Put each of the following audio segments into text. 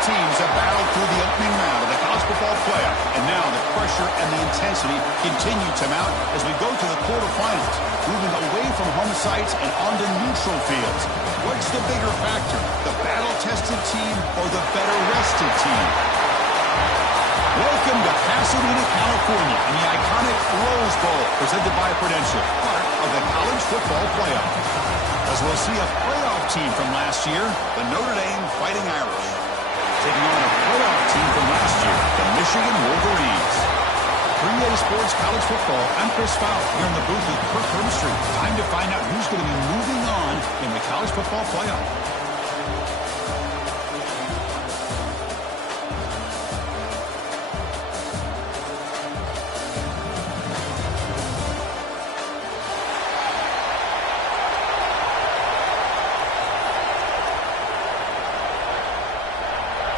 teams have battled through the opening round of the college football playoff, and now the pressure and the intensity continue to mount as we go to the quarterfinals, moving away from home sites and onto neutral fields. What's the bigger factor, the battle-tested team or the better-rested team? Welcome to Pasadena, California, in the iconic Rose Bowl, presented by Prudential, part of the college football playoff. As we'll see a playoff team from last year, the Notre Dame Fighting Irish, taking on a playoff team from last year, the Michigan Wolverines. 3A Sports College Football, I'm Chris Fowler, here in the booth with Kirk Herbstreit. Time to find out who's going to be moving on in the college football playoff.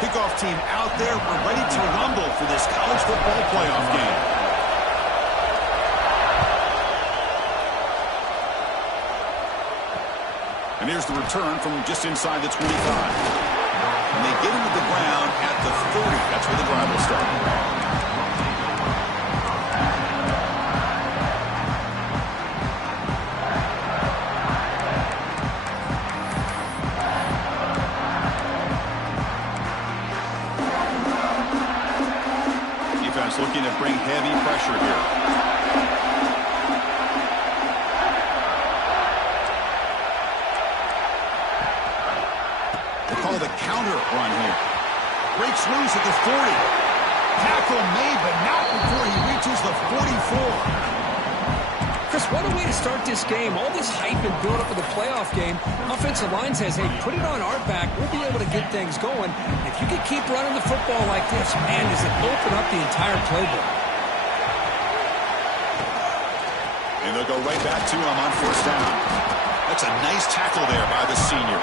Kickoff team out there. We're ready to rumble for this college football playoff game. And here's the return from just inside the 25. And they get into the ground at the 40. That's where the drive will start. Looking to bring heavy pressure here. They call the counter run here. Breaks loose at the 40. Tackle made, but not before he reaches the 44. Chris, what a way to start this game. All this hype and build up for the playoff game. Offensive line says, hey, put it on our back. We'll be able to get things going. If you can keep running the football like this, man, does it open up the entire playbook. And they'll go right back to him on first down. That's a nice tackle there by the senior.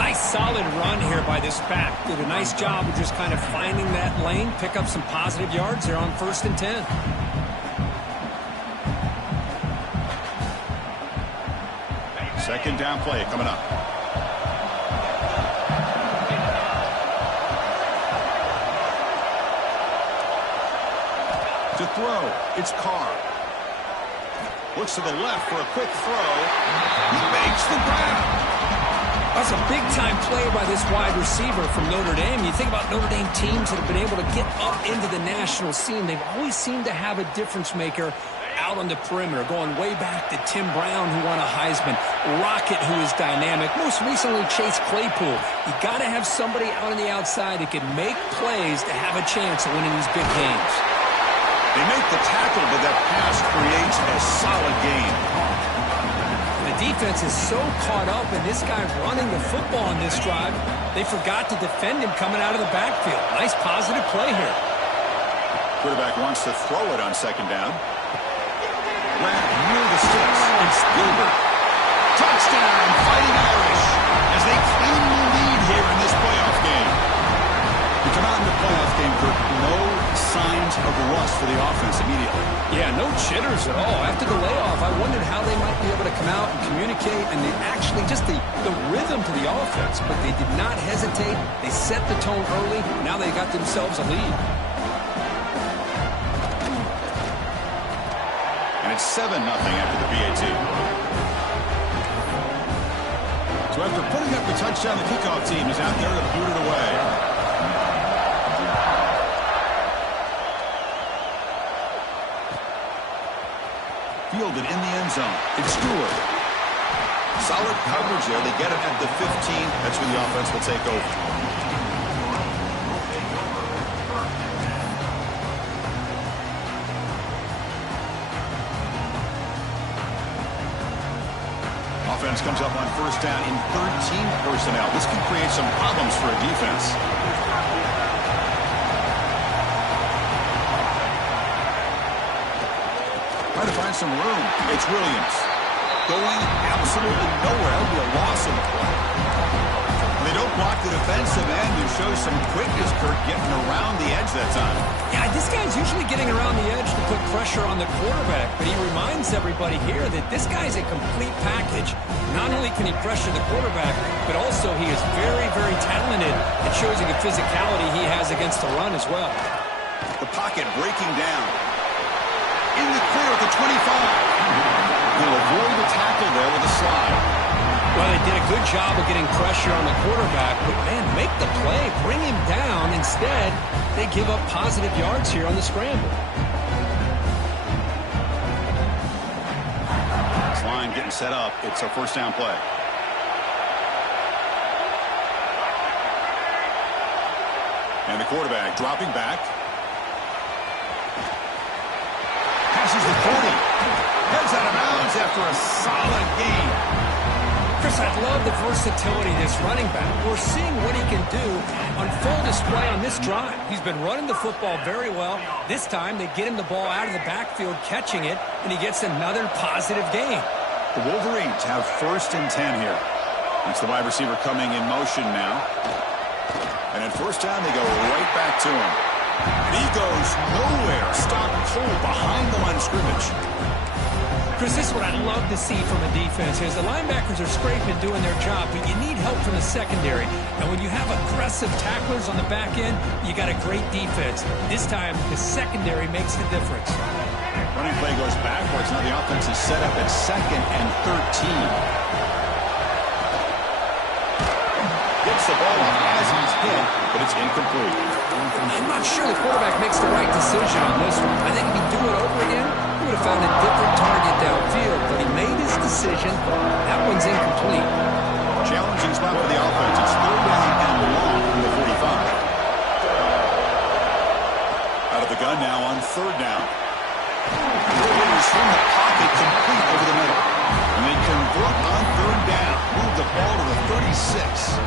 Nice solid run here by this back. Did a nice job of just kind of finding that lane, pick up some positive yards there on 1st and 10. Second down play coming up. To throw, it's Carr. Looks to the left for a quick throw. He makes the grab. That's a big-time play by this wide receiver from Notre Dame. You think about Notre Dame teams that have been able to get up into the national scene. They've always seemed to have a difference maker out on the perimeter, going way back to Tim Brown, who won a Heisman, Rocket, who is dynamic, most recently Chase Claypool. You got to have somebody out on the outside that can make plays to have a chance of winning these big games. They make the tackle, but that pass creates a solid gain. The defense is so caught up in this guy running the football on this drive, they forgot to defend him coming out of the backfield. Nice positive play here. Quarterback wants to throw it on second down. Wrapped near the sticks, and Spielberg. Touchdown, Fighting Irish, as they claim the lead here in this playoff game. You come out in the playoff game, Kirk, no signs of rust for the offense immediately. Yeah, no jitters at all. After the layoff, I wondered how they might be able to come out and communicate, and they actually just the rhythm to the offense, but they did not hesitate. They set the tone early. Now they got themselves a lead. It's 7-0 after the PAT. So after putting up the touchdown, the kickoff team is out there to boot it away. Fielded in the end zone. It's Stewart. Solid coverage there. They get it at the 15. That's where the offense will take over. Offense comes up on first down in 13 personnel. This can create some problems for a defense. Trying to find some room. It's Williams. Going absolutely nowhere. That would be a loss in the play. They Don't block the defensive end and show some quickness, Kurt, getting around the edge that time. Yeah, this guy's usually getting around the edge to put pressure on the quarterback, but he reminds everybody here that this guy's a complete package. Not only can he pressure the quarterback, but also he is very, very talented and shows you the physicality he has against the run as well. The pocket breaking down. In the clear at the 25. He'll avoid the tackle there with a slide. Well, they did a good job of getting pressure on the quarterback, but, man, make the play, bring him down. Instead, they give up positive yards here on the scramble. This line getting set up. It's a first down play. And the quarterback dropping back. Passes the 40. Heads out of bounds after a solid game. Chris, I love the versatility of this running back. We're seeing what he can do on full display on this drive. He's been running the football very well. This time, they get him the ball out of the backfield, catching it, and he gets another positive gain. The Wolverines have 1st and 10 here. It's the wide receiver coming in motion now. And at first down, they go right back to him. And he goes nowhere. Stopped cold behind the line of scrimmage. Chris, this is what I love to see from a defense is the linebackers are scraping doing their job, but you need help from the secondary. And when you have aggressive tacklers on the back end, you got a great defense. This time, the secondary makes the difference. Running play goes backwards. Now the offense is set up at 2nd and 13. Gets the ball off as he's hit, but it's incomplete. I'm not sure the quarterback makes the right decision on this one. I think if he'd do it over again, he would have found a different target downfield, but he made his decision. That one's incomplete. Challenging spot for the offense. It's 3rd down and long from the 45. Out of the gun now on 3rd down. Is from the pocket, complete over the middle. And they convert on 3rd down. Move the ball to the 36.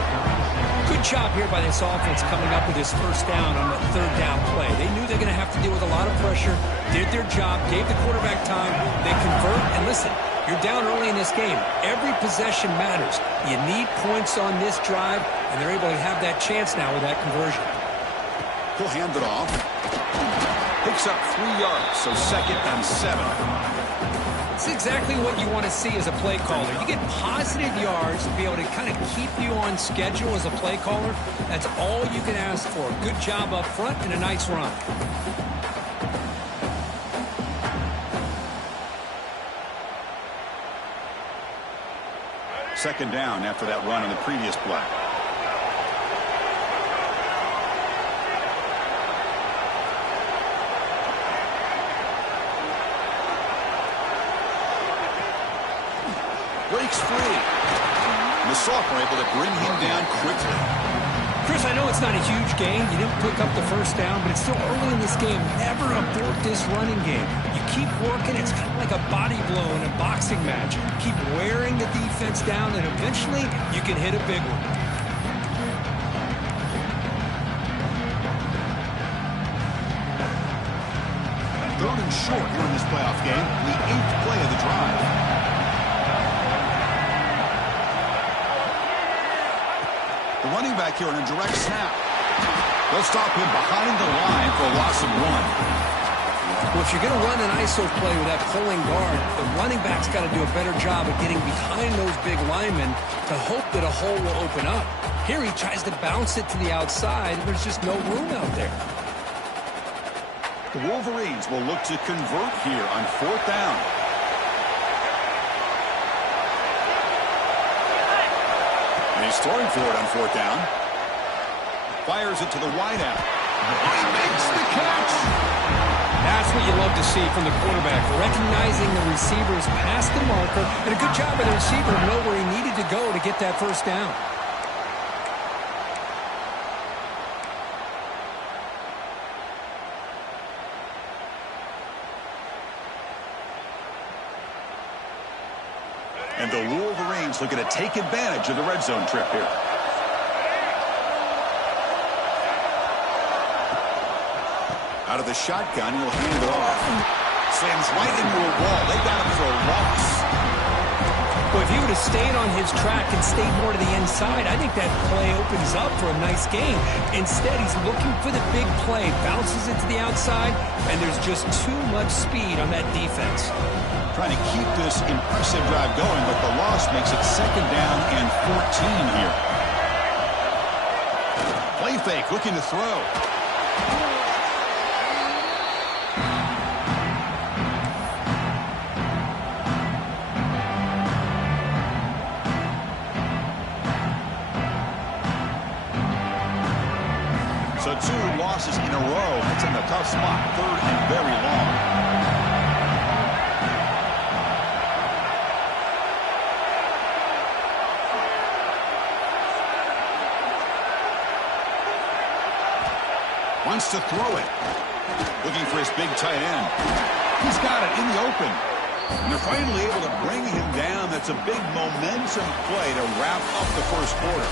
Good job here by this offense coming up with this first down on the 3rd down play. They knew they're going to have to deal with a lot of pressure, did their job, gave the quarterback time, they convert, and listen, you're down early in this game. Every possession matters. You need points on this drive, and they're able to have that chance now with that conversion. He'll hand it off. Picks up 3 yards, so 2nd and 7. It's exactly what you want to see as a play caller. You get positive yards to be able to kind of keep you on schedule as a play caller. That's all you can ask for. Good job up front and a nice run. Second down after that run on the previous play. Breaks free. The sophomore able to bring him down quickly. Chris, I know it's not a huge game. You didn't pick up the first down, but it's still early in this game. Never abort this running game. You keep working. It's kind of like a body blow in a boxing match. Keep wearing the defense down, and eventually you can hit a big one. Third and short here in this playoff game. The 8th play of the drive. The running back here on a direct snap. They'll stop him behind the line for a loss of 1. Well, if you're going to run an ISO play with that pulling guard, the running back's got to do a better job of getting behind those big linemen to hope that a hole will open up. Here he tries to bounce it to the outside, and there's just no room out there. The Wolverines will look to convert here on 4th down. And he's throwing for it on 4th down. Fires it to the wideout. He makes the catch. That's what you love to see from the quarterback, recognizing the receiver's past the marker, and a good job by the receiver to know where he needed to go to get that first down. And the Wolverines looking to take advantage of the red zone trip here. Out of the shotgun, he'll hand it off. Slams right into a wall. They got him for a loss. Well, if he would have stayed on his track and stayed more to the inside, I think that play opens up for a nice game. Instead, he's looking for the big play, bounces it to the outside, and there's just too much speed on that defense. Trying to keep this impressive drive going, but the loss makes it 2nd down and 14 here. Play fake, looking to throw. So 2 losses in a row. It's in a tough spot, 3rd and very long. Wants to throw it. Looking for his big tight end. He's got it in the open. And they're finally able to bring him down. That's a big momentum play to wrap up the first quarter.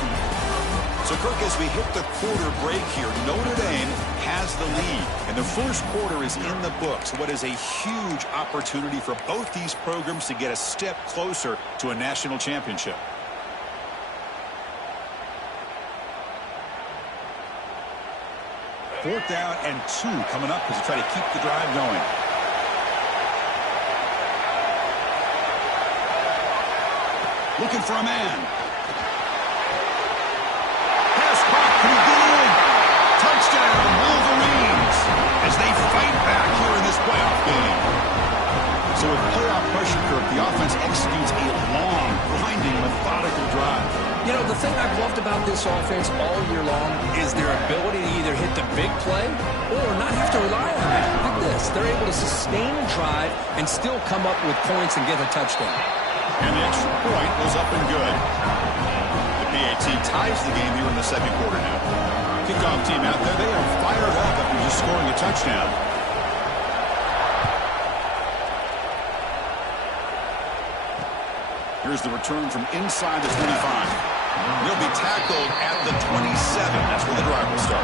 So, Kirk, as we hit the quarter break here, Notre Dame has the lead. And the first quarter is in the books. What is a huge opportunity for both these programs to get a step closer to a national championship. 4th down and 2 coming up as they try to keep the drive going. Looking for a man. Pass caught, pretty good. Touchdown, Wolverines, as they fight back here in this playoff game. So with playoff pressure, Kirk, the offense executes a long, grinding, methodical drive. You know, the thing I've loved about this offense all year long is their ability to either hit the big play or not have to rely on that. Look at this. They're able to sustain a drive and still come up with points and get a touchdown. And the extra point goes up and good. The PAT ties the game here in the second quarter now. Kickoff team out there. They are fired up after just scoring a touchdown. Here's the return from inside the 25. He'll be tackled at the 27. That's where the drive will start.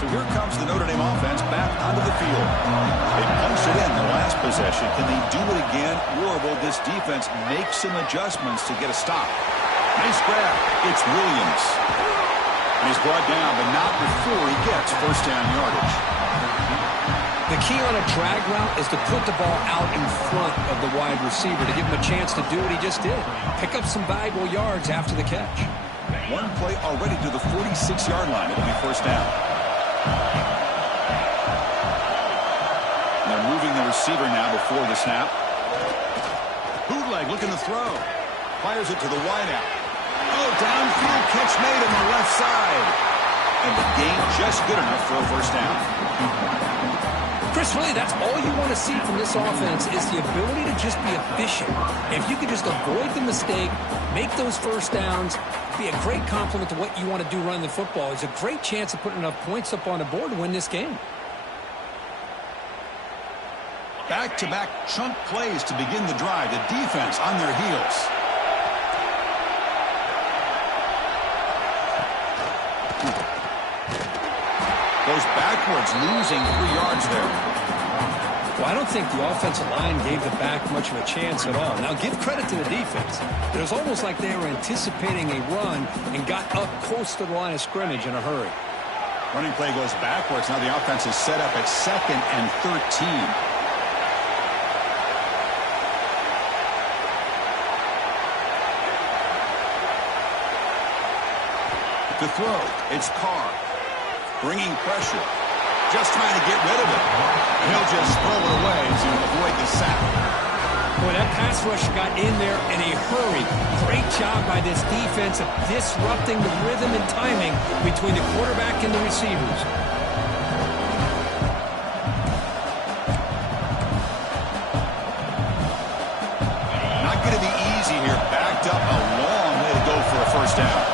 So here comes the Notre Dame offense back onto the field. They punched it in the last possession. Can they do it again, or will this defense make some adjustments to get a stop? Nice grab. It's Williams. And he's brought down, but not before he gets first down yardage. The key on a drag route is to put the ball out in front of the wide receiver to give him a chance to do what he just did. Pick up some valuable yards after the catch. One play already to the 46-yard line. It'll be first down. They're moving the receiver now before the snap. Bootleg looking to throw. Fires it to the wideout. Oh, downfield catch made on the left side. And the gain just good enough for a first down. Chris, really, that's all you want to see from this offense is the ability to just be efficient. If you could just avoid the mistake, make those first downs, be a great compliment to what you want to do running the football. It's a great chance of putting enough points up on the board to win this game. Back-to-back chunk plays to begin the drive. The defense on their heels. Goes backwards, losing 3 yards there. Well, I don't think the offensive line gave the back much of a chance at all. Now, give credit to the defense. It was almost like they were anticipating a run and got up close to the line of scrimmage in a hurry. Running play goes backwards. Now the offense is set up at 2nd and 13. To throw, it's Carr. Bringing pressure. Just trying to get rid of it. And he'll just throw it away to avoid the sack. Boy, that pass rush got in there in a hurry. Great job by this defense of disrupting the rhythm and timing between the quarterback and the receivers. Not going to be easy here. Backed up a long way to go for a first down.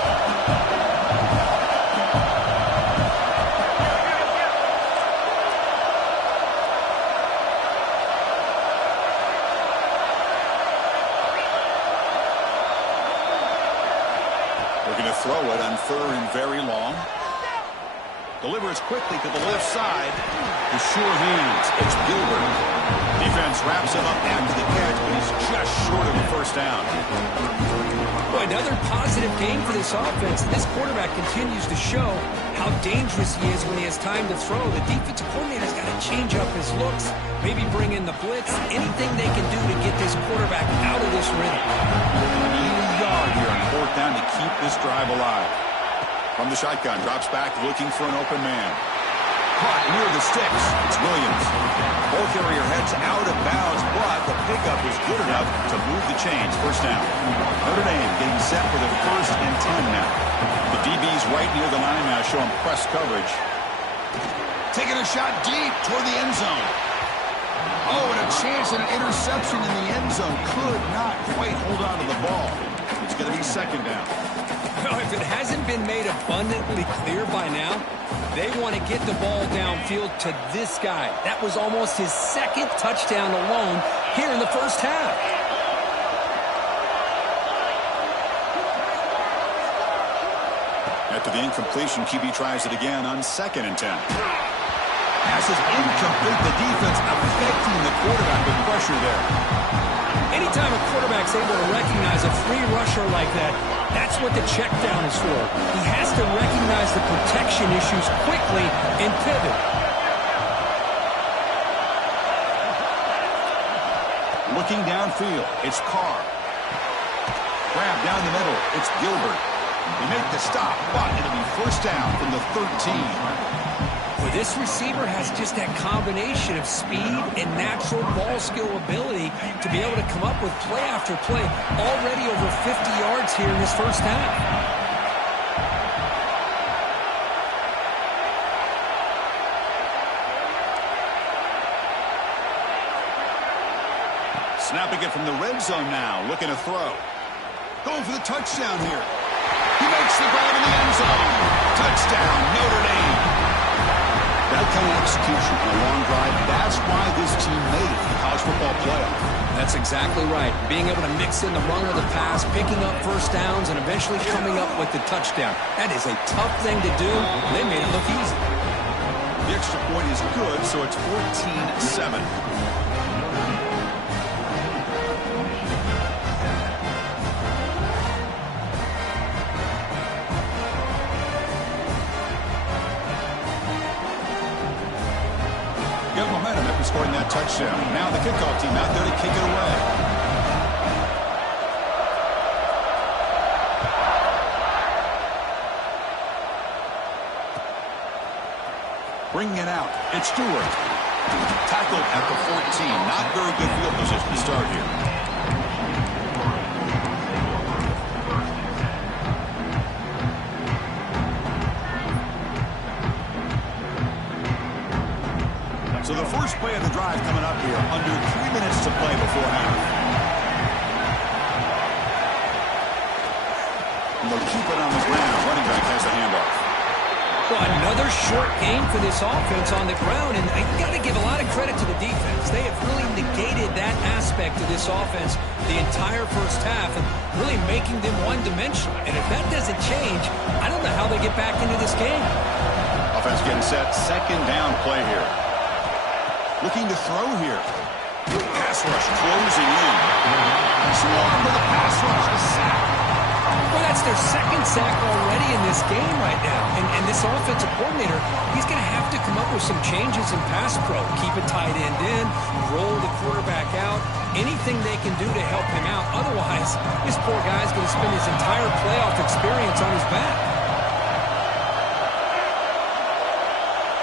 Delivers quickly to the left side. With sure hands, it's Gilbert. Defense wraps him up after the catch, but he's just short of a first down. Boy, another positive game for this offense. This quarterback continues to show how dangerous he is when he has time to throw. The defensive coordinator's got to change up his looks, maybe bring in the blitz, anything they can do to get this quarterback out of this rhythm. Need a yard here on fourth down to keep this drive alive. From the shotgun, drops back looking for an open man. Caught near the sticks. It's Williams. Ball carrier heads out of bounds, but the pickup is good enough to move the chains. First down. Notre Dame getting set for the 1st and 10 now. The DB's right near the line now, showing press coverage. Taking a shot deep toward the end zone. Oh, and a chance at an interception in the end zone. Could not quite hold on to the ball. It's going to be second down. Well, if it hasn't been made abundantly clear by now, they want to get the ball downfield to this guy. That was almost his second touchdown alone here in the first half. After the incompletion, QB tries it again on 2nd and 10. Pass is incomplete. The defense affecting the quarterback with pressure there. Anytime a quarterback's able to recognize a free rusher like that, that's what the check down is for. He has to recognize the protection issues quickly and pivot. Looking downfield, it's Carr. Grab down the middle, it's Gilbert. They make the stop, but it'll be first down from the 13. Well, this receiver has just that combination of speed and natural ball skill ability to be able to come up with play after play. Already over 50 yards here in this first half. Snapping it from the red zone now, looking to throw. Going for the touchdown here. He makes the grab in the end zone. Touchdown, Notre Dame. That kind of execution on a long drive, that's why this team made it to the college football playoff. That's exactly right. Being able to mix in the run or the pass, picking up first downs, and eventually coming up with the touchdown. That is a tough thing to do. They made it look easy. The extra point is good, so it's 14-7. Momentum after scoring that touchdown. Now the kickoff team out there to kick it away. Bringing it out, it's Stewart. Tackled at the 14. Not very good field position to start here. So the first play of the drive coming up here, under 3 minutes to play before half. And they'll keep it on the ground. Running back has the handoff. Well, another short game for this offense on the ground, and you got to give a lot of credit to the defense. They have really negated that aspect of this offense the entire first half and really making them one-dimensional. And if that doesn't change, I don't know how they get back into this game. Offense getting set. Second down play here. Looking to throw here. Pass rush closing in. Swarm with a pass rush. A sack. Well, that's their second sack already in this game right now. And this offensive coordinator, he's going to have to come up with some changes in pass pro. Keep a tight end in, roll the quarterback out, anything they can do to help him out. Otherwise, this poor guy's going to spend his entire playoff experience on his back.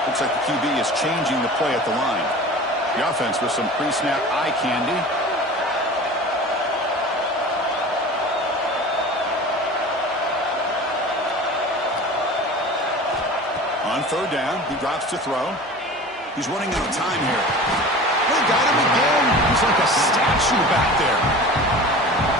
Looks like the QB is changing the play at the line. The offense with some pre-snap eye candy. On third down, he drops to throw. He's running out of time here. They got him again. He's like a statue back there.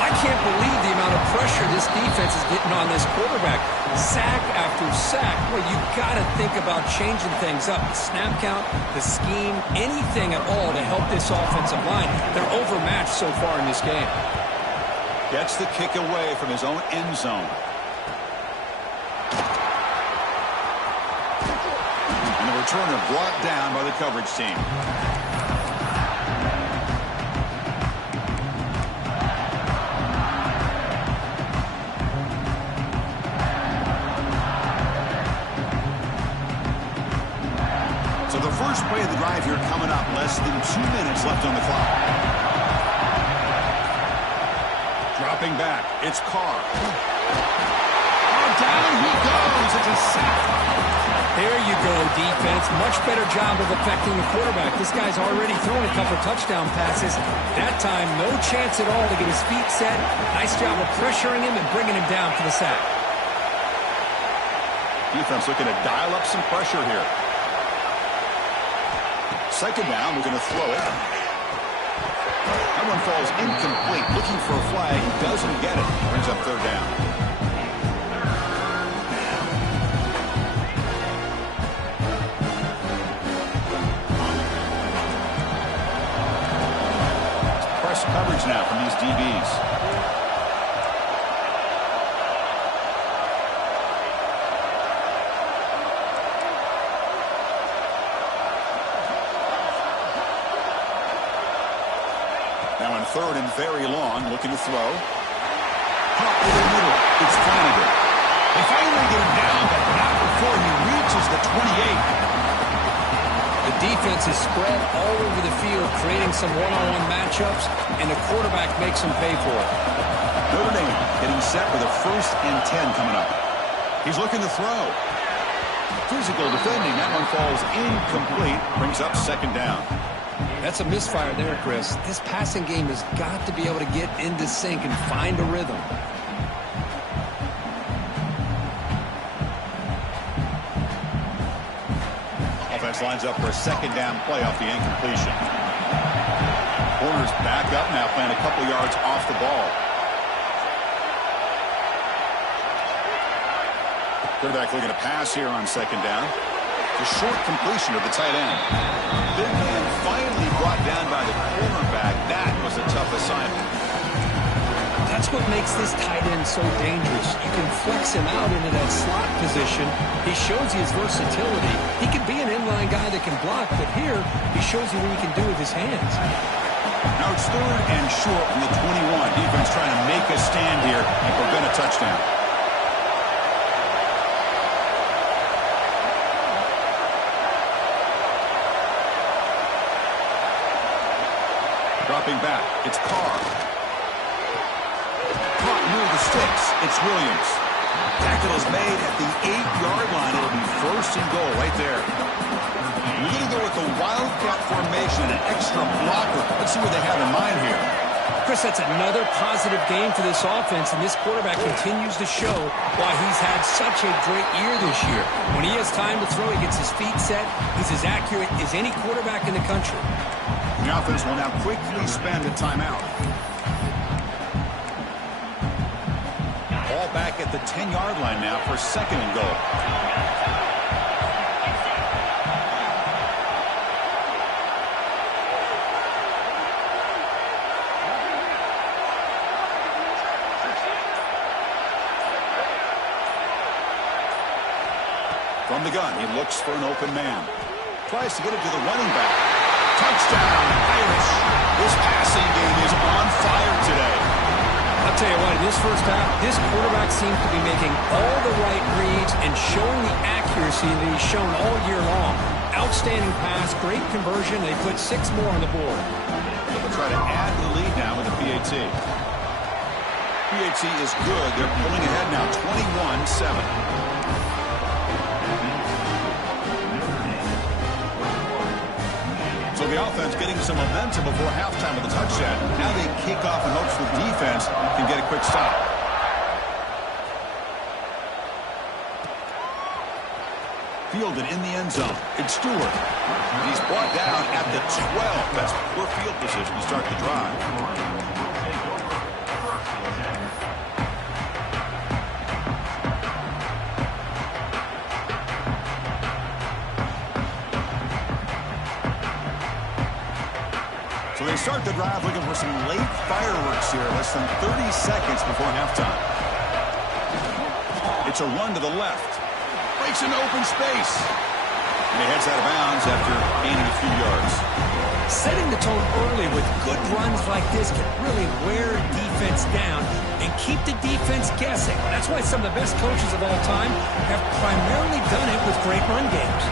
I can't believe the amount of pressure this defense is getting on this quarterback. Sack after sack. Well, you got to think about changing things up. The snap count, the scheme, anything at all to help this offensive line. They're overmatched so far in this game. Gets the kick away from his own end zone. returner brought down by the coverage team. So the first play of the drive here coming up. Less than 2 minutes left on the clock. Dropping back. It's Carr. Oh, down he goes. It's a sack. There you go, defense. Much better job of affecting the quarterback. This guy's already thrown a couple touchdown passes. That time, no chance at all to get his feet set. Nice job of pressuring him and bringing him down for the sack. Defense looking to dial up some pressure here. Second down, we're going to throw it. That one falls incomplete. Looking for a flag. He doesn't get it. Brings up third down. Coverage now from these DBs. Now on third and very long, looking to throw. Caught over the middle. It's Flanagan. They finally get him down, but not before he reaches the 28. The defense is spread all over the field, creating some one-on-one matchups, and the quarterback makes them pay for it. Notre Dame getting set for the 1st and 10 coming up. He's looking to throw. Physical defending. That one falls incomplete. Brings up second down. That's a misfire there, Chris. This passing game has got to be able to get into sync and find a rhythm. Lines up for a second down play off the incompletion. Corners back up now, playing a couple yards off the ball. Quarterback looking to pass here on second down. The short completion of the tight end. Big man finally brought down by the cornerback. That was a tough assignment. That's what makes this tight end so dangerous. You can flex him out into that slot position. He shows you his versatility. He can be an inline guy that can block, but here he shows you what he can do with his hands. Now it's third and short from the 21. Defense trying to make a stand here and prevent a touchdown. Dropping back, it's Carr. Caught near the sticks. It's Williams. Tackle is made at the 8-yard line. It'll be 1st and goal right there. We're going to go with the Wildcat formation, an extra blocker. Let's see what they have in mind here. Chris, that's another positive game for this offense, and this quarterback continues to show why he's had such a great year this year. When he has time to throw, he gets his feet set. He's as accurate as any quarterback in the country. The offense will now quickly spend a timeout. Ball back at the 10-yard line now for 2nd and goal. From the gun, he looks for an open man. Tries to get it to the running back. Touchdown, Irish. This passing game is on fire today. I'll tell you what, in this first half, this quarterback seems to be making all the right reads and showing the accuracy that he's shown all year long. Outstanding pass, great conversion. They put 6 more on the board. They'll try to add to the lead now with the PAT. PAT is good. They're pulling ahead now, 21-7. So the offense getting some momentum before halftime with a touchdown. Now they kick off in hopes the defense can get a quick stop. Fielded in the end zone. It's Stewart. He's brought down at the 12. That's poor field position to start the drive. So they start the drive looking for some late fireworks here, less than 30 seconds before halftime. It's a run to the left. Breaks into open space. And he heads out of bounds after gaining a few yards. Setting the tone early with good runs like this can really wear defense down and keep the defense guessing. That's why some of the best coaches of all time have primarily done it with great run games.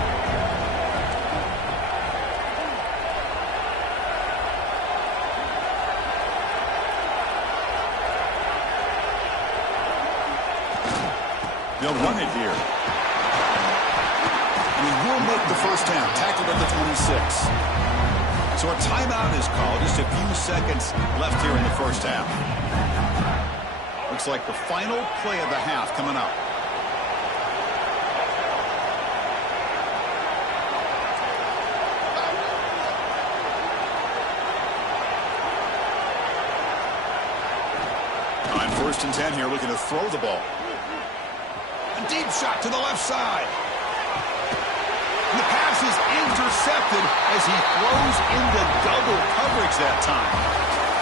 They'll run it here. And he will make the first down, tackled at the 26. So a timeout is called. Just a few seconds left here in the first half. Looks like the final play of the half coming up. On 1st and 10 here, looking to throw the ball. A deep shot to the left side. The pass is intercepted as he throws into double coverage that time.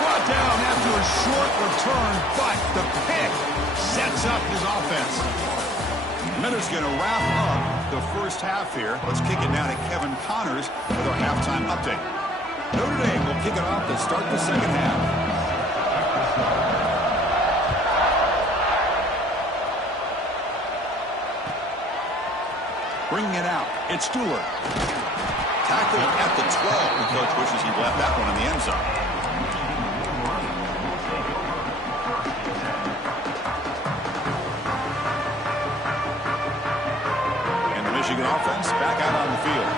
Brought down after a short return, but the pick sets up his offense. Minter's going to wrap up the first half here. Let's kick it down to Kevin Connors with our halftime update. Notre Dame will kick it off to start the second half. Bringing it out, it's Stewart. Tackled at the 12. The coach wishes he'd left that one in the end zone. And the Michigan offense back out on the field.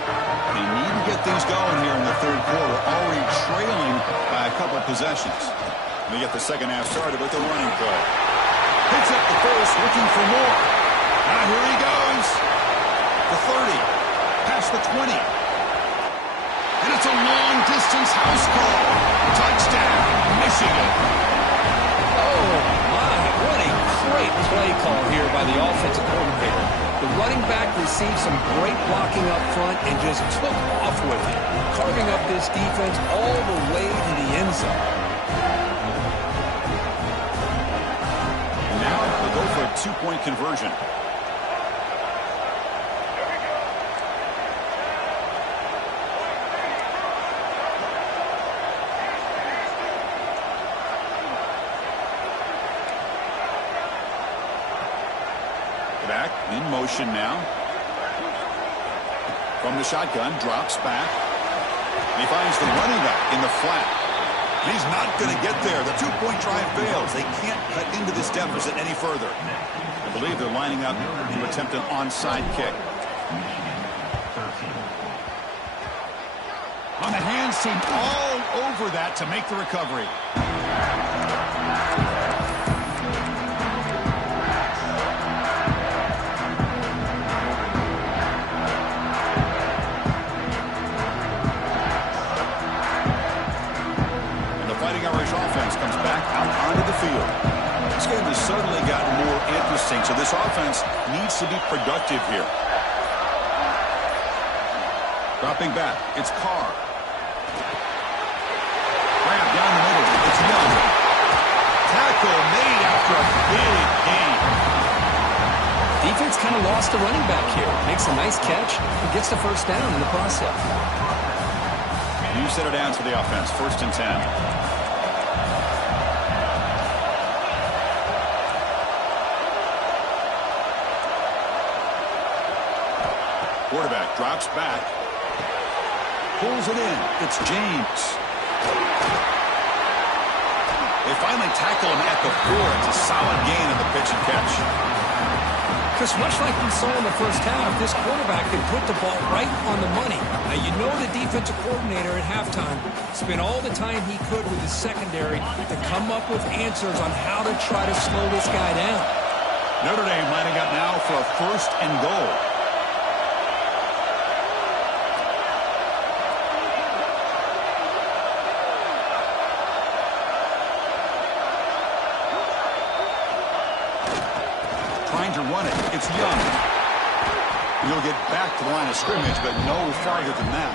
They need to get things going here in the third quarter, already trailing by a couple possessions. They get the second half started with the running play. Picks up the first, looking for more. Now here he goes. The 30, past the 20. And it's a long-distance house call. Touchdown, Michigan. Oh, my. What a great play call here by the offensive coordinator. The running back received some great blocking up front and just took off with it, carving up this defense all the way to the end zone. And now they'll go for a two-point conversion. Back in motion now. From the shotgun, drops back. He finds the running back in the flat. He's not going to get there. The two-point try fails. They can't cut into this deficit any further. I believe they're lining up to attempt an onside kick. On the hands team, all over that to make the recovery. Comes back out onto the field. This game has certainly gotten more interesting, so this offense needs to be productive here. Dropping back, it's Carr. Grab down the middle, it's Young. Tackle made after a big gain. Defense kind of lost the running back here. Makes a nice catch and gets the first down in the process. You set it down to the offense, 1st and 10. Quarterback drops back. Pulls it in. It's James. They finally tackle him at the 4. It's a solid gain in the pitch and catch. Because much like we saw in the first half, this quarterback can put the ball right on the money. Now, you know the defensive coordinator at halftime spent all the time he could with his secondary to come up with answers on how to try to slow this guy down. Notre Dame lining up now for a 1st and goal. To run it, it's Young. He'll get back to the line of scrimmage, but no farther than that.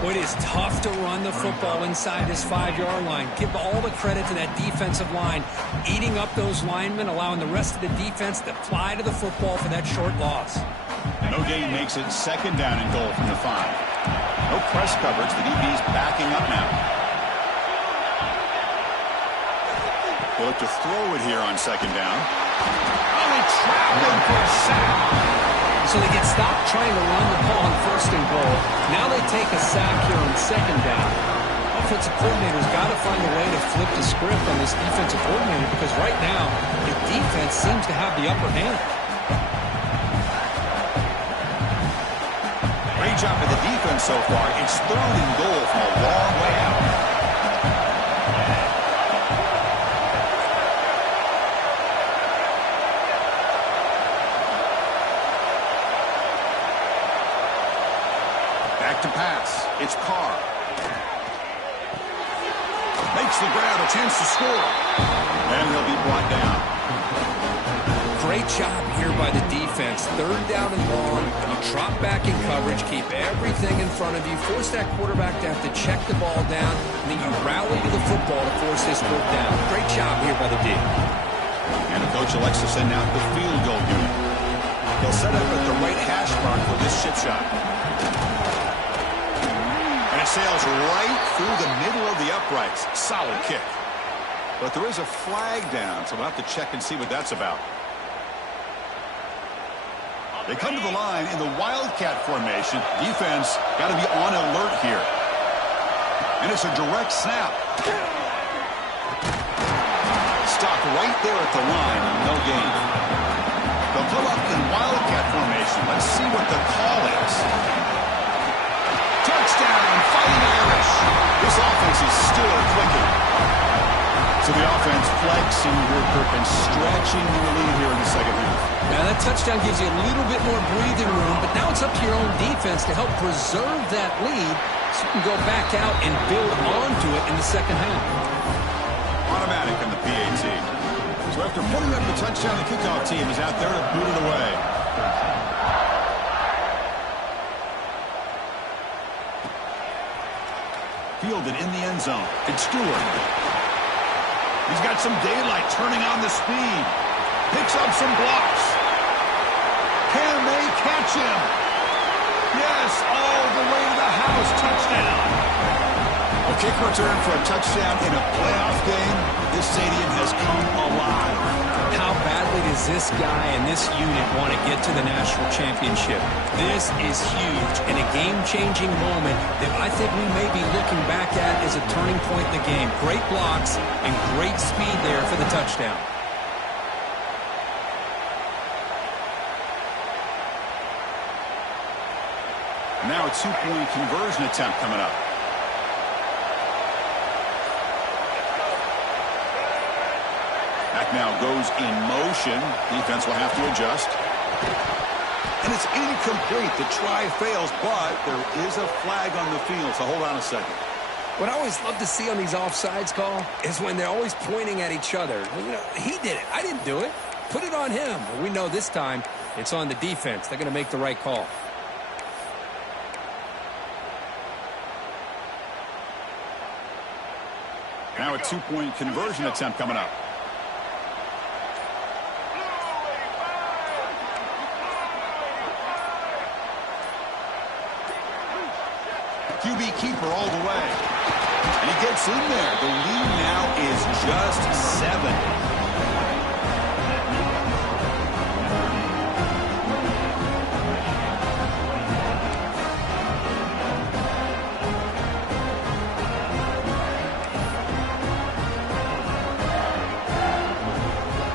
Well, it is tough to run the football inside his 5-yard line. Give all the credit to that defensive line, eating up those linemen, allowing the rest of the defense to fly to the football for that short loss. No gain makes it second down and goal from the 5. No press coverage. The DB's backing up now. They'll look to throw it here on second down. Oh, they trapped him for a sack. So they get stopped trying to run the ball on first and goal. Now they take a sack here on second down. Offensive coordinator's got to find a way to flip the script on this defensive coordinator because right now the defense seems to have the upper hand. Great job by the defense so far. It's third and goal from a long way out. Back to pass. It's Carr. Makes the grab, a chance to score. And he'll be brought down. Great job here by the defense. Third down and long. You drop back in coverage, keep everything in front of you, force that quarterback to have to check the ball down, and then you rally to the football to force this foot down. Great job here by the D. And the coach elects to send out the field goal unit. They'll set up at the right hash mark for this chip shot. And it sails right through the middle of the uprights. Solid kick. But there is a flag down, so we'll have to check and see what that's about. They come to the line in the Wildcat formation. Defense got to be on alert here. And it's a direct snap. Stopped right there at the line. No gain. They'll come up in Wildcat formation. Let's see what the call is. Touchdown, Fighting Irish. This offense is still clicking. So the offense flexing here, Kirk, and stretching their lead here in the second half. Now that touchdown gives you a little bit more breathing room, but now it's up to your own defense to help preserve that lead so you can go back out and build onto it in the second half. Automatic in the PAT. So after putting up the touchdown, the kickoff team is out there to boot it away. Fielded in the end zone. It's Stewart. He's got some daylight turning on the speed. Picks up some blocks. Can they catch him? Yes, all the way to the house. Touchdown. A kick return for a touchdown in a playoff game. This stadium has come alive. How badly does this guy and this unit want to get to the national championship? This is huge and a game-changing moment that I think we may be looking back at as a turning point in the game. Great blocks and great speed there for the touchdown. Now a two-point conversion attempt coming up. Back now goes in motion. Defense will have to adjust. And it's incomplete. The try fails, but there is a flag on the field, so hold on a second. What I always love to see on these offsides call is when they're always pointing at each other. You know, he did it. I didn't do it. Put it on him. But we know this time it's on the defense. They're going to make the right call. Now a two-point conversion attempt coming up. QB keeper all the way. And he gets in there. The lead now is just 7.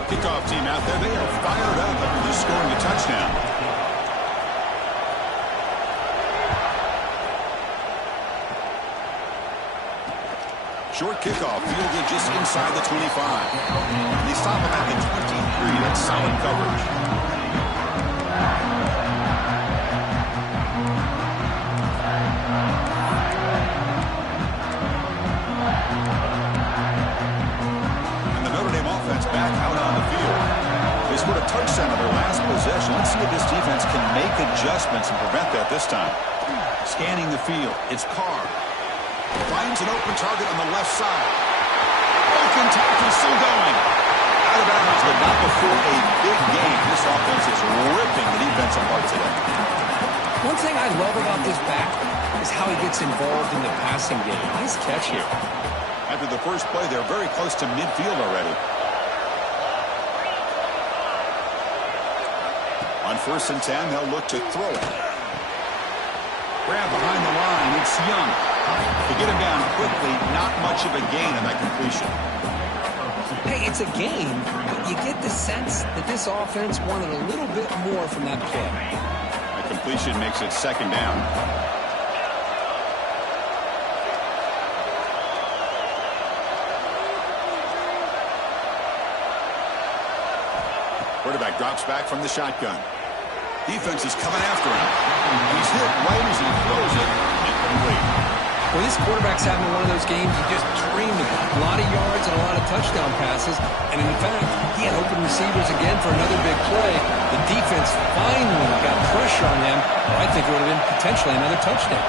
Kickoff team out there, they are fired up after just scoring a touchdown. Short kickoff, fielded just inside the 25. They stop him at the 23. That's solid coverage. And the Notre Dame offense back out on the field. They scored a touchdown on their last possession. Let's see if this defense can make adjustments and prevent that this time. Scanning the field, it's Carr. Finds an open target on the left side. Broken tackle, still going. Out of bounds, but not before a big game. This offense is ripping the defense apart today. One thing I love about this back is how he gets involved in the passing game. Nice catch here. After the first play, they're very close to midfield already. On 1st and 10, they'll look to throw it. Grab behind the line, it's Young. To get him down quickly, not much of a gain on that completion. Hey, it's a game, but you get the sense that this offense wanted a little bit more from that play. The completion makes it 2nd down. Quarterback drops back from the shotgun. Defense is coming after him. He's hit right as he throws it. Incomplete. Well, this quarterback's having one of those games you just dreamed of. A lot of yards and a lot of touchdown passes. And in fact, he had open receivers again for another big play. The defense finally got pressure on him. I think it would have been potentially another touchdown.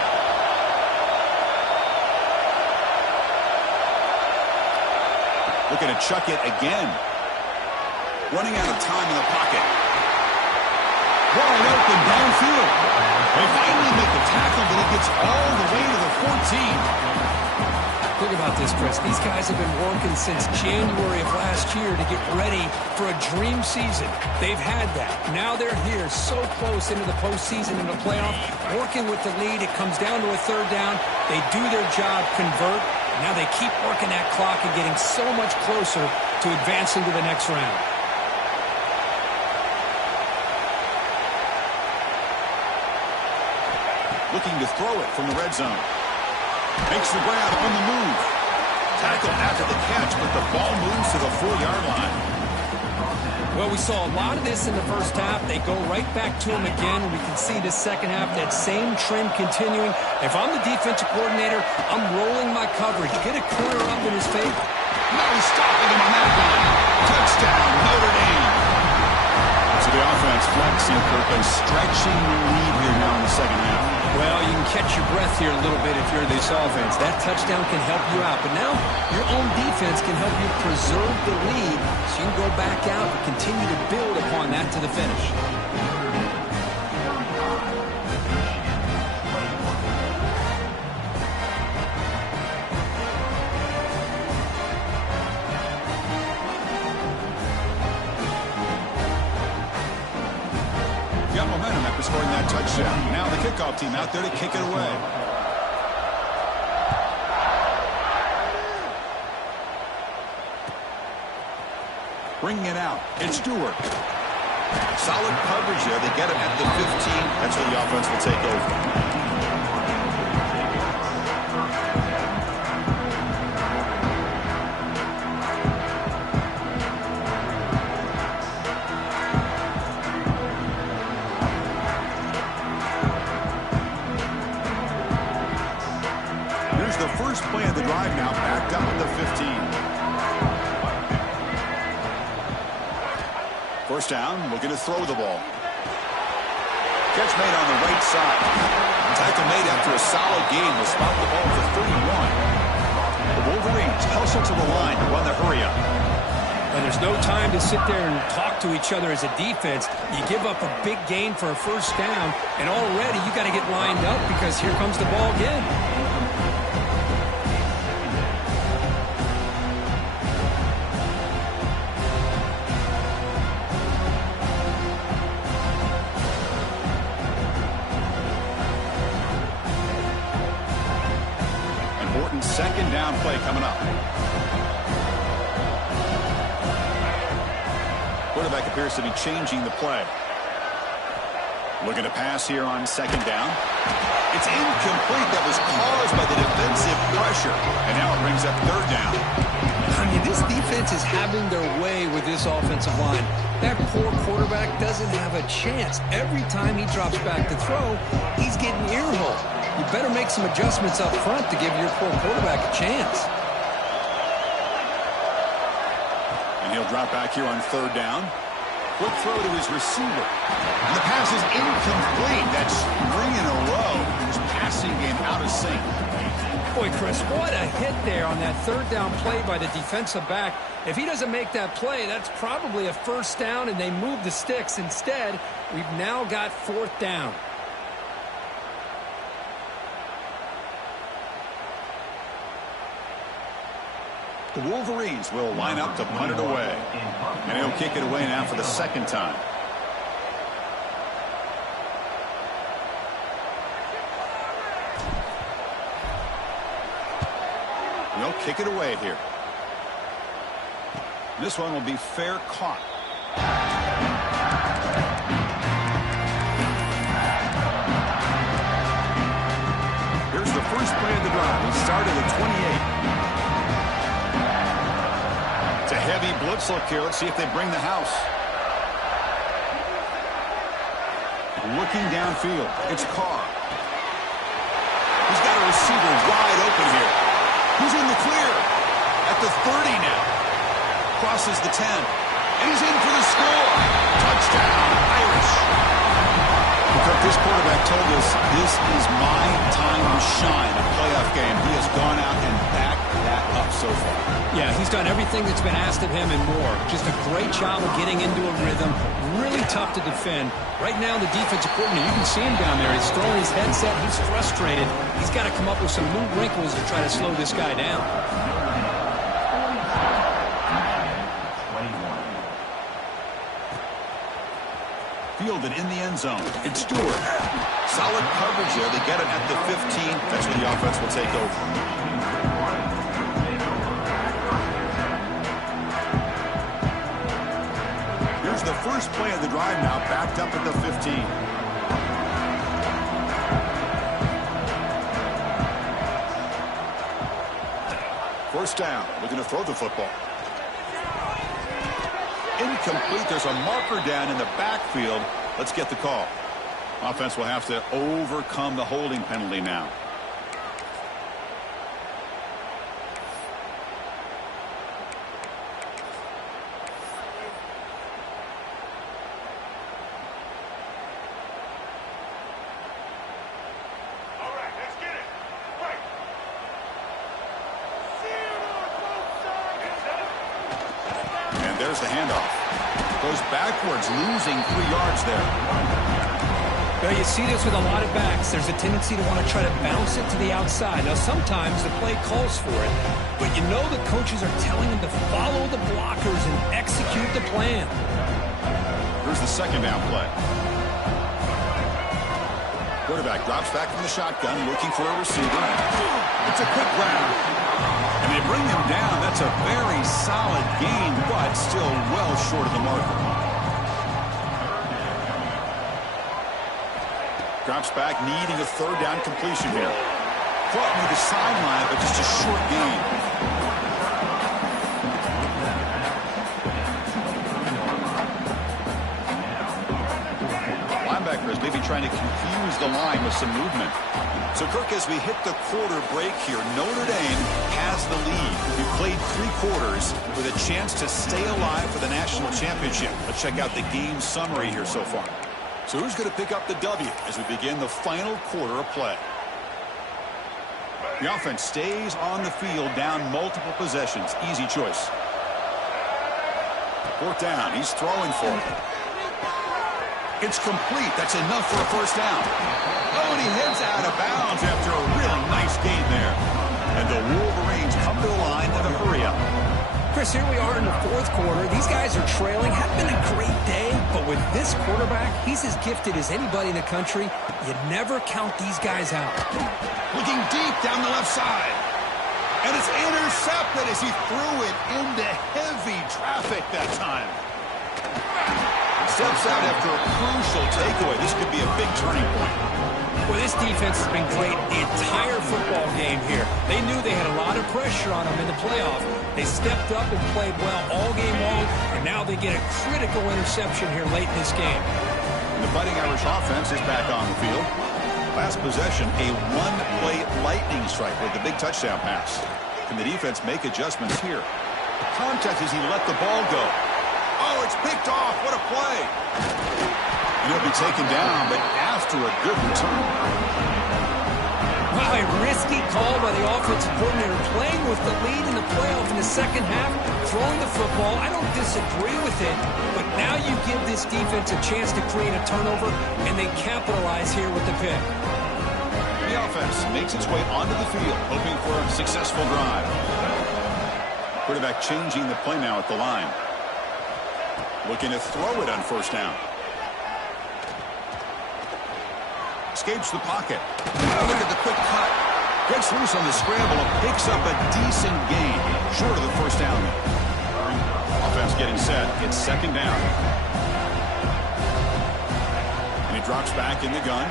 Looking to chuck it again. Running out of time in the pocket. Wide open downfield. They finally make the tackle, but he gets all the way to the 14. Think about this, Chris. These guys have been working since January of last year to get ready for a dream season. They've had that. Now they're here so close into the postseason and the playoff. Working with the lead. It comes down to a 3rd down. They do their job, convert. Now they keep working that clock and getting so much closer to advancing to the next round. Looking to throw it from the red zone. Makes the grab on the move. Tackle after the catch, but the ball moves to the 4-yard line. Well, we saw a lot of this in the first half. They go right back to him again, and we can see the second half, that same trend continuing. If I'm the defensive coordinator, I'm rolling my coverage. Get a corner up in his face. No stopping him on that one. Touchdown, Notre Dame. So the offense flexing for a stretching lead here now in the second half. Well, you can catch your breath here a little bit if you're this offense. That touchdown can help you out. But now your own defense can help you preserve the lead so you can go back out and continue to build upon that to the finish. Got momentum after scoring that touchdown. Now the kickoff team out there to kick it away. Bringing it out. It's Stewart. Solid coverage there. They get him at the 15. That's where the offense will take over. The first play of the drive now, backed up at the 15. 1st down, looking to throw the ball. Catch made on the right side. Tackle made after a solid gain will spot the ball for 31. The Wolverines hustle to the line to run the hurry up. And there's no time to sit there and talk to each other as a defense. You give up a big gain for a 1st down, and already you got to get lined up because here comes the ball again. Important 2nd down play coming up. Quarterback appears to be changing the play. Looking to pass here on 2nd down. It's incomplete. That was caused by the defensive pressure. And now it brings up 3rd down. I mean, this defense is having their way with this offensive line. That poor quarterback doesn't have a chance. Every time he drops back to throw, he's getting earholed. You better make some adjustments up front to give your poor quarterback a chance. And he'll drop back here on 3rd down. Quick throw to his receiver. And the pass is incomplete. That's 3 in a row. Boy, Chris, what a hit there on that third down play by the defensive back. If he doesn't make that play, that's probably a first down, and they move the sticks. Instead, we've now got fourth down. The Wolverines will line up to punt it away. And he'll kick it away now for the second time. They'll kick it away here. This one will be fair caught. Here's the first play of the drive. He started at 28. It's a heavy blitz look here. Let's see if they bring the house. Looking downfield. It's Carr. He's got a receiver wide open here. He's in the clear at the 30 now. Crosses the 10. And he's in for the score. Touchdown, Irish. Kirk, this quarterback told us this is my time to shine, a playoff game. He has gone out and backed that up so far. Yeah, he's done everything that's been asked of him and more. Just a great job of getting into a rhythm. Really tough to defend. Right now, the defensive coordinator, you can see him down there. He's throwing his headset. He's frustrated. He's got to come up with some new wrinkles to try to slow this guy down. Fielded in the end zone. It's Stewart. Solid coverage there. They get it at the 15. That's where the offense will take over. Here's the first play of the drive now, backed up at the 15. First down. Looking to throw the football. Incomplete. There's a marker down in the backfield. Let's get the call. Offense will have to overcome the holding penalty now. All right, let's get it. Right. And there's the handoff. Goes backwards, losing 3 yards there. Well, you see this with a lot of backs. There's a tendency to want to try to bounce it to the outside. Now, sometimes the play calls for it, but you know the coaches are telling them to follow the blockers and execute the plan. Here's the second down play. Quarterback drops back from the shotgun, looking for a receiver. It's a quick round. And they bring him down. That's a very solid gain, but still well short of the marker. Drops back, needing a third down completion here. Caught near the sideline, but just a short gain. Linebackers maybe trying to confuse the line with some movement. So, Kirk, as we hit the quarter break here, Notre Dame has the lead. We played 3 quarters with a chance to stay alive for the national championship. Let's check out the game summary here so far. So who's going to pick up the W as we begin the final quarter of play? The offense stays on the field, down multiple possessions. Easy choice. Fourth down. He's throwing for it. It's complete. That's enough for a first down. Oh, and he heads out of bounds after a really nice gain there. And the Wolverines come to the line in a hurry up. Chris, here we are in the fourth quarter. These guys are trailing. Hadn't been a great day, but with this quarterback, he's as gifted as anybody in the country. You never count these guys out. Looking deep down the left side. And it's intercepted as he threw it into heavy traffic that time. Steps out after a crucial takeaway. This could be a big turning point. Well, this defense has been great the entire football game here. They knew they had a lot of pressure on them in the playoff. They stepped up and played well all game long, and now they get a critical interception here late in this game. And the Fighting Irish offense is back on the field. Last possession, a one-play lightning strike with the big touchdown pass. Can the defense make adjustments here? Contact as he let the ball go. Oh, it's picked off. What a play. And he'll be taken down, but after a good return. Wow, a risky call by the offensive coordinator, playing with the lead in the playoff in the second half, throwing the football. I don't disagree with it, but now you give this defense a chance to create a turnover, and they capitalize here with the pick. The offense makes its way onto the field, hoping for a successful drive. Quarterback changing the play now at the line. Looking to throw it on first down. Escapes the pocket. Look at the quick cut. Gets loose on the scramble and picks up a decent gain. Short of the first down. Offense getting set. It's second down. And he drops back in the gun.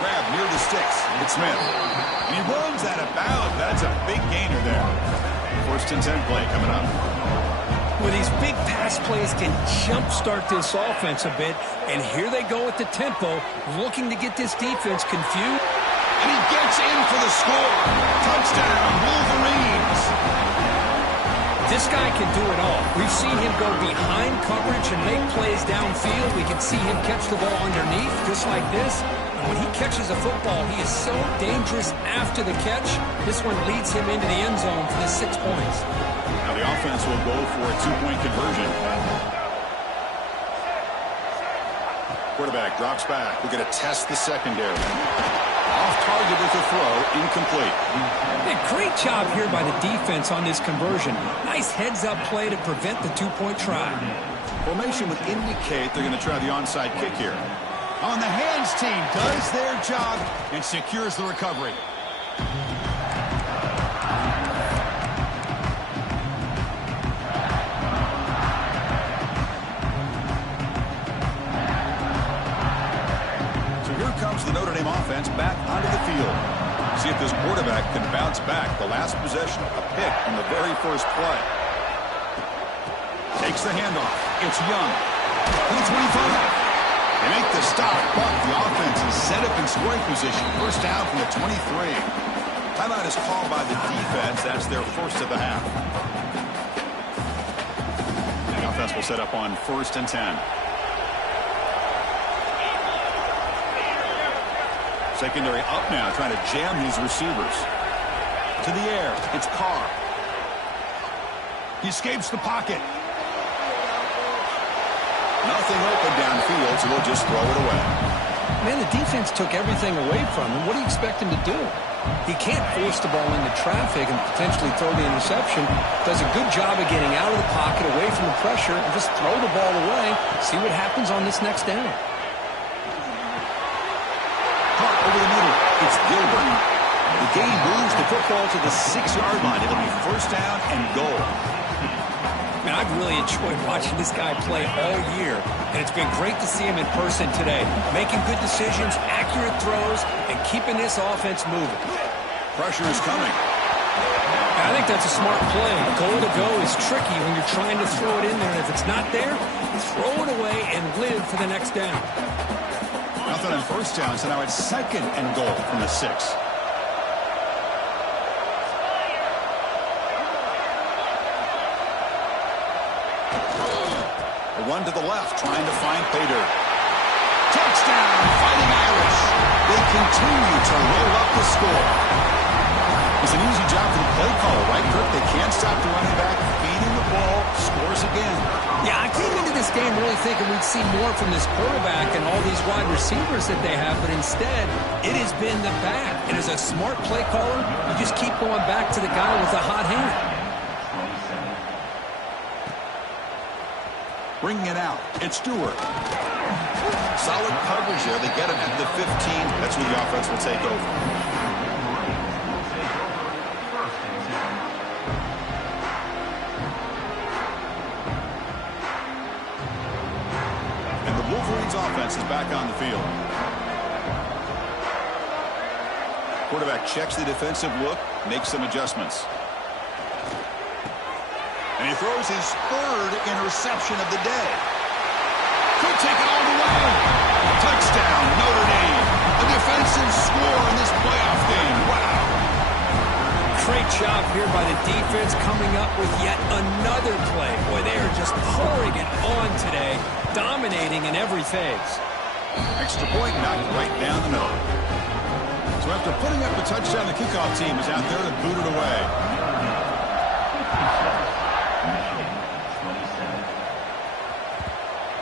Grab near the sticks. It's Smith. And he runs out of bounds. That's a big gainer there. First and 10 play coming up. Well, these big pass plays can jumpstart this offense a bit, and here they go with the tempo, looking to get this defense confused. And he gets in for the score. Touchdown, Wolverines. This guy can do it all. We've seen him go behind coverage and make plays downfield. We can see him catch the ball underneath, just like this. And when he catches a football, he is so dangerous after the catch. This one leads him into the end zone for the 6 points. Now the offense will go for a two-point conversion. Quarterback drops back. We're going to test the secondary. Off target with the throw, incomplete. A great job here by the defense on this conversion. Nice heads-up play to prevent the two-point try. Formation would indicate they're going to try the onside kick here. On the hands team does their job and secures the recovery. So here comes the Notre Dame offense back onto the field. See if this quarterback can bounce back. The last possession, a pick on the very first play. Takes the handoff. It's Young. To the 25. They make the stop, but the offense is set up in scoring position. First down from the 23. Timeout is called by the defense. That's their first of the half. And the offense will set up on first and 10. Secondary up now, trying to jam these receivers. To the air, it's Carr. He escapes the pocket. Nothing open downfield, so we'll just throw it away. Man, the defense took everything away from him. What do you expect him to do? He can't force the ball into traffic and potentially throw the interception. Does a good job of getting out of the pocket, away from the pressure, and just throw the ball away. See what happens on this next down. Caught over the middle. It's Gilbert. The game moves the football to the 6-yard line. It'll be first down and goal. Man, I've really enjoyed watching this guy play all year, and it's been great to see him in person today, making good decisions, accurate throws, and keeping this offense moving. Pressure is coming. I think that's a smart play. Goal to go is tricky when you're trying to throw it in there, and if it's not there, throw it away and live for the next down. Nothing on first down, so now it's second and goal from the 6. One to the left, trying to find Pater. Touchdown, Fighting Irish. They continue to roll up the score. It's an easy job for the play caller, right, Kirk? They can't stop the running back, feeding the ball, scores again. Yeah, I came into this game really thinking we'd see more from this quarterback and all these wide receivers that they have, but instead, it has been the back. And as a smart play caller, you just keep going back to the guy with the hot hand. Bringing it out, it's Stewart. Solid coverage there. They get him at the 15. That's where the offense will take over. And the Wolverines offense is back on the field. Quarterback checks the defensive look, makes some adjustments. And he throws his third interception of the day. Could take it all the way. Touchdown, Notre Dame. A defensive score in this playoff game. Wow. Great job here by the defense coming up with yet another play. Boy, they are just pouring it on today, dominating in every phase. Extra point knocked right down the middle. So after putting up the touchdown, the kickoff team is out there to boot it away.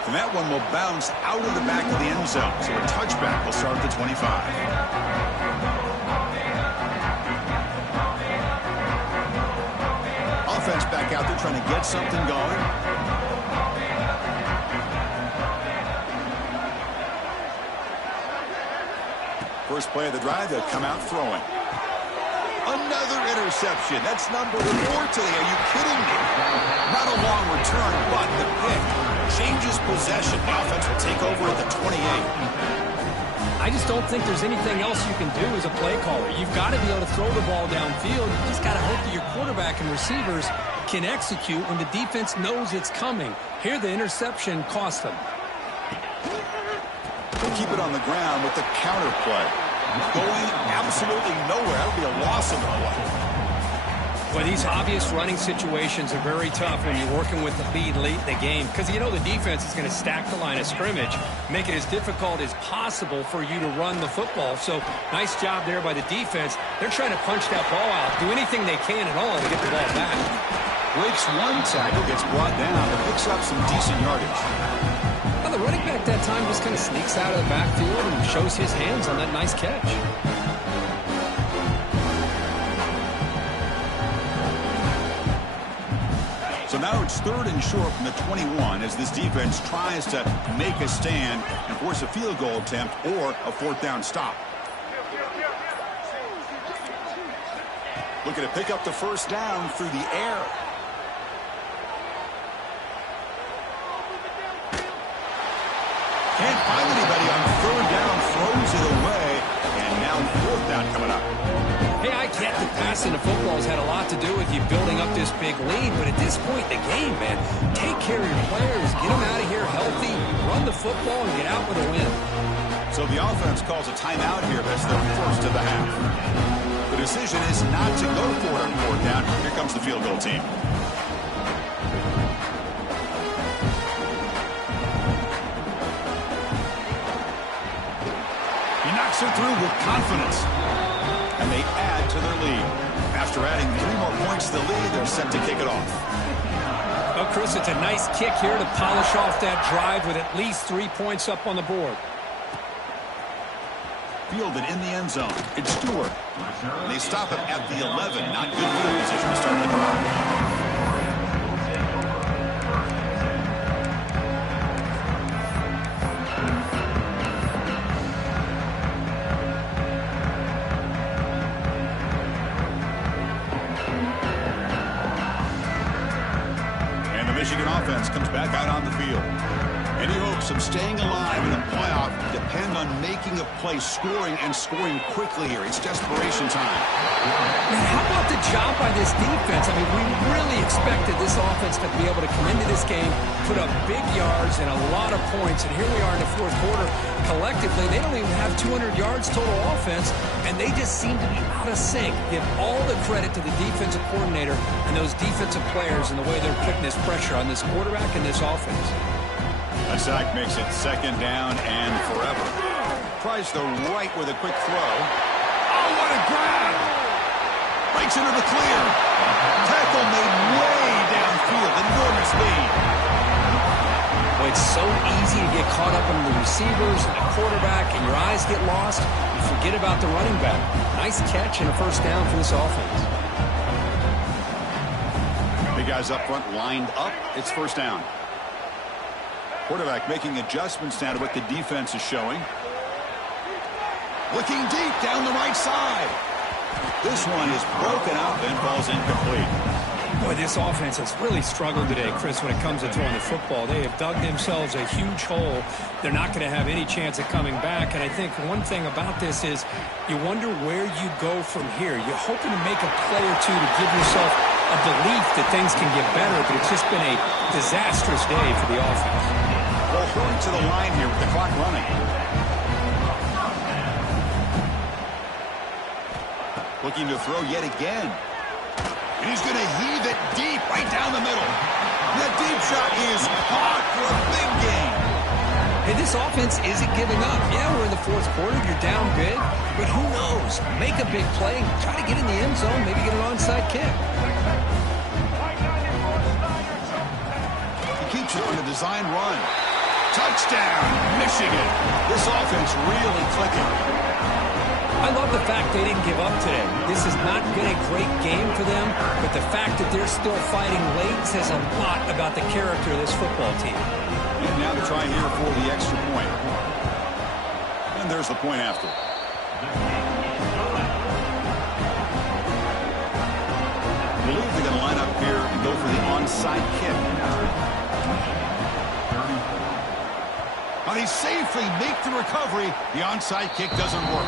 And that one will bounce out of the back of the end zone. So a touchback will start at the 25. Offense back out there trying to get something going. First play of the drive, they'll come out throwing. Another interception. That's number 4 today. Are you kidding me? Not a long return, but the pick changes possession. The offense will take over at the 28. I just don't think there's anything else you can do as a play caller. You've got to be able to throw the ball downfield. You just got to hope that your quarterback and receivers can execute when the defense knows it's coming. Here, the interception cost them. They'll keep it on the ground with the counter play. Going absolutely nowhere. That'll be a loss of the play. Well, these obvious running situations are very tough when you're working with the lead late in the game because you know the defense is going to stack the line of scrimmage, make it as difficult as possible for you to run the football. So nice job there by the defense. They're trying to punch that ball out, do anything they can at all to get the ball back. Breaks one tackle, gets brought down, but picks up some decent yardage. Well, the running back that time just kind of sneaks out of the backfield and shows his hands on that nice catch. So now it's 3rd and short from the 21 as this defense tries to make a stand and force a field goal attempt or a 4th down stop. Looking to pick up the first down through the air. Can't find anybody on 3rd down, throws it away, and now 4th down coming up. Hey, I get that passing the football has had a lot to do with you building up this big lead, but at this point in the game, man, take care of your players, get them out of here healthy, run the football, and get out with a win. So the offense calls a timeout here. That's their first of the half. The decision is not to go for it on 4th down. Here comes the field goal team. He knocks it through with confidence. And they add to their lead. After adding 3 more points to the lead, they're set to kick it off. Well, Chris, it's a nice kick here to polish off that drive with at least 3 points up on the board. Fielded in the end zone. It's Stewart. And they stop him at the 11. Not good field position to start the drive. Michigan offense comes back out on the field. Any hopes of staying alive in the playoff depend on making a play, scoring, and scoring quickly here. It's desperation time. Man, how about the job by this defense? I mean, we really expected this offense to be able to come into this game, put up big yards and a lot of points, and here we are in the 4th quarter. Collectively, they don't even have 200 yards total offense, and they just seem to be out of sync. Give all the credit to the defensive coordinator and those defensive players and the way they're putting this pressure on this quarterback and this offense. A sack makes it 2nd down and forever. Tries the right with a quick throw. Oh, what a grab! Breaks into the clear. Tackle made way downfield. Enormous lead. Well, it's so easy to get caught up in the receivers and the quarterback, and your eyes get lost. You forget about the running back. Nice catch and a first down for this offense. Big guys up front lined up. It's first down. Quarterback making adjustments now to what the defense is showing. Looking deep down the right side. This one is broken up and falls incomplete. Boy, this offense has really struggled today, Chris, when it comes to throwing the football. They have dug themselves a huge hole. They're not going to have any chance of coming back. And I think one thing about this is you wonder where you go from here. You're hoping to make a play or two to give yourself a belief that things can get better, but it's just been a disastrous day for the offense. Well, hurry to the line here with the clock running. Looking to throw yet again. And he's going to heave it deep right down the middle. That deep shot is caught for a big gain. Hey, this offense isn't giving up. Yeah, we're in the fourth quarter. You're down big. But who knows? Make a big play. Try to get in the end zone. Maybe get an onside kick. He keeps it on a design run. Touchdown, Michigan. This offense really clicking. I love the fact they didn't give up today. This has not been a great game for them, but the fact that they're still fighting late says a lot about the character of this football team. And now to try here for the extra point. And there's the point after. I believe they're going to line up here and go for the onside kick. But he safely makes the recovery. The onside kick doesn't work.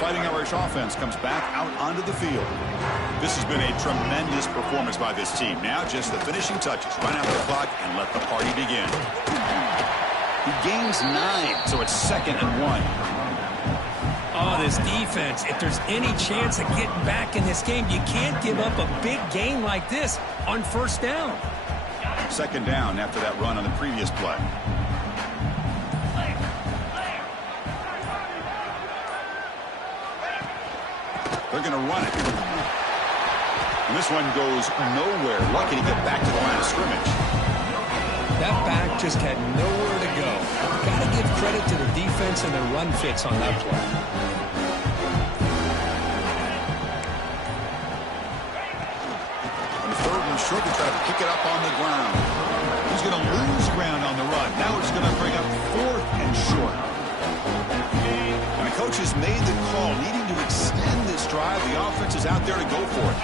Fighting Irish offense comes back out onto the field. This has been a tremendous performance by this team. Now just the finishing touches. Run out the clock and let the party begin. He gains 9, so it's 2nd and 1. Oh, this defense, if there's any chance of getting back in this game, you can't give up a big game like this on first down. 2nd down after that run on the previous play. They're going to run it. And this one goes nowhere. Lucky to get back to the line of scrimmage. That back just had nowhere to go. Got to give credit to the defense and their run fits on that play. And 3rd and short to try to pick it up on the ground. He's going to lose ground on the run. Now it's going to bring up 4th and short. And the coach has made the call, needing to extend this drive. The offense is out there to go for it.